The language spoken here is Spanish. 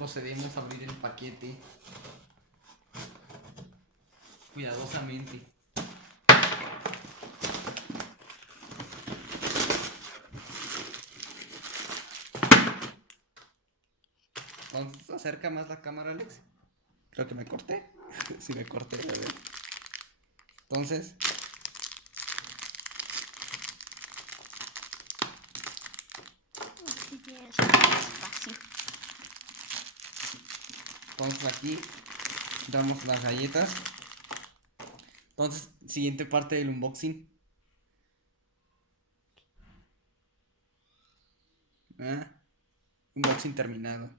procedemos a abrir el paquete cuidadosamente. Entonces, acerca más la cámara, Alex. Creo que me corté. Sí, me corté, a ver. Entonces, Así tienes espacio. entonces aquí damos las galletas. Entonces, siguiente parte del unboxing. Unboxing terminado.